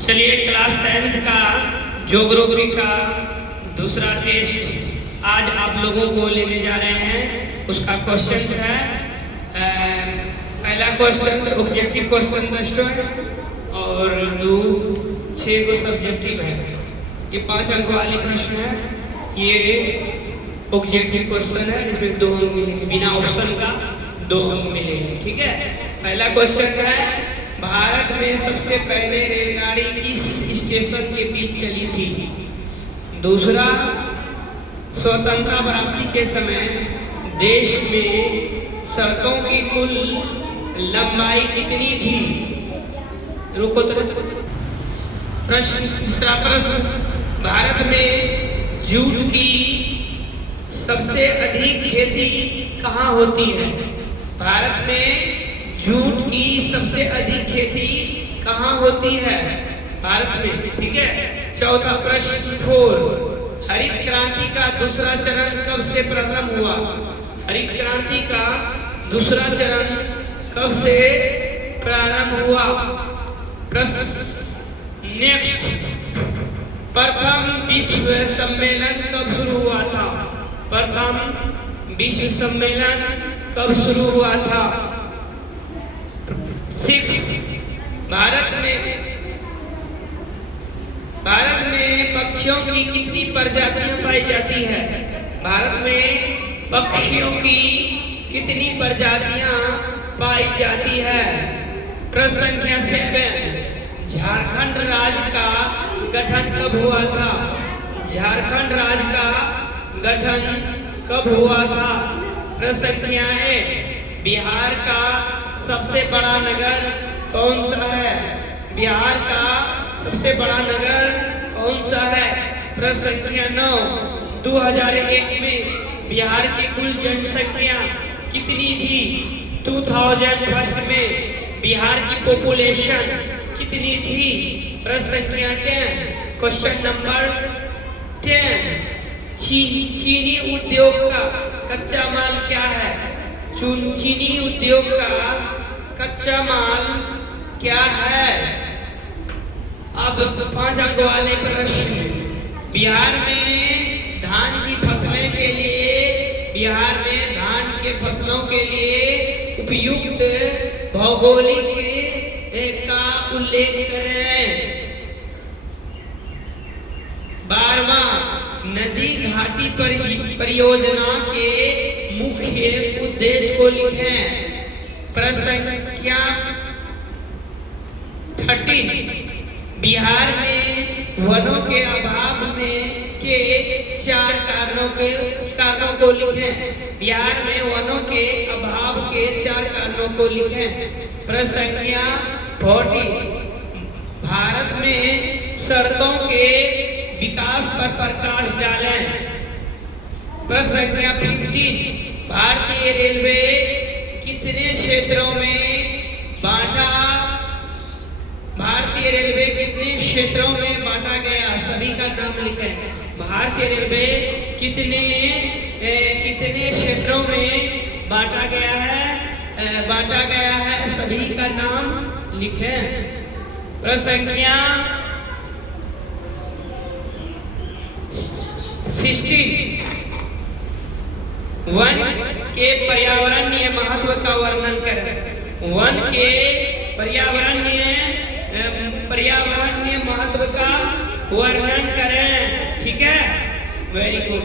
चलिए class 10th का geography का दूसरा टेस्ट आज आप लोगों को लेने जा रहे हैं। उसका क्वेश्चन है पहला क्वेश्चन ऑब्जेक्टिव क्वेश्चन दोस्तों और 6 को सब्जेक्टिव है। ये 5 अंक वाली प्रश्न है। ये ऑब्जेक्टिव क्वेश्चन है जिसमें 2 अंक मिलेंगे, बिना ऑप्शन का 2 अंक मिलेंगे। ठीक है। पहला क्वेश्चन है भारत में सबसे पहले रेलगाड़ी किस स्टेशन के बीच चली थी? दूसरा, स्वतंत्रता प्राप्ति के समय देश में सड़कों की कुल लंबाई कितनी थी? रुको तो तीसरा प्रश्न, भारत में जूट की सबसे अधिक खेती कहाँ होती है? भारत में जूट की सबसे अधिक खेती कहाँ होती है? भारत में। ठीक है। चौथा प्रश्न 4, हरित क्रांति का दूसरा चरण कब से प्रारंभ हुआ? हरित क्रांति का दूसरा चरण कब से प्रारंभ हुआ? प्रश्न नेक्स्ट, प्रथम विश्व सम्मेलन कब शुरू हुआ था? प्रथम विश्व सम्मेलन कब शुरू हुआ था? 6, भारत में पक्षियों की कितनी प्रजातियां पाई जाती है? भारत में पक्षियों की कितनी प्रजातियां पाई जाती है? प्रश्न संख्या 7, झारखंड राज्य का गठन कब हुआ था? झारखंड राज्य का गठन कब हुआ था? प्रश्न संख्या 8, बिहार का सबसे बड़ा नगर कौन सा है? बिहार का सबसे बड़ा नगर कौन सा है? प्रश्न संख्या 9, 2001 में बिहार की कुल जनसंख्या कितनी थी? 2001 में बिहार की पॉपुलेशन कितनी थी? प्रश्न संख्या 10, क्वेश्चन नंबर 10, चीनी उद्योग का कच्चा माल क्या है? चीनी उद्योग का कच्चा माल क्या है? अब 5 अंक वाले प्रश्न, बिहार में धान की फसलें के लिए, बिहार में धान के फसलों के लिए उपयुक्त भौगोलिक का उल्लेख करें। 12वां, नदी घाटी परियोजना के मुख्य उद्देश्य को लिखें। प्रश्न संख्या 13, बिहार में वनों के अभाव में के 4 कारणों को लिखें। बिहार में वनों के अभाव के 4 कारणों को लिखें। प्रश्न संख्या 40, भारत में सड़कों के विकास पर प्रकाश डालें। प्रश्न संख्या 15, भारतीय रेलवे कितने क्षेत्रों में बांटा? भारतीय रेलवे कितने क्षेत्रों में बांटा गया? सभी का नाम लिखें। भारतीय रेलवे कितने क्षेत्रों में बांटा गया है? सभी का नाम लिखें। प्रश्न संख्या 16, वन के पर्यावरणीय महत्व का वर्णन करें। वन के पर्यावरणीय महत्व का वर्णन करें। ठीक है, वेरी गुड।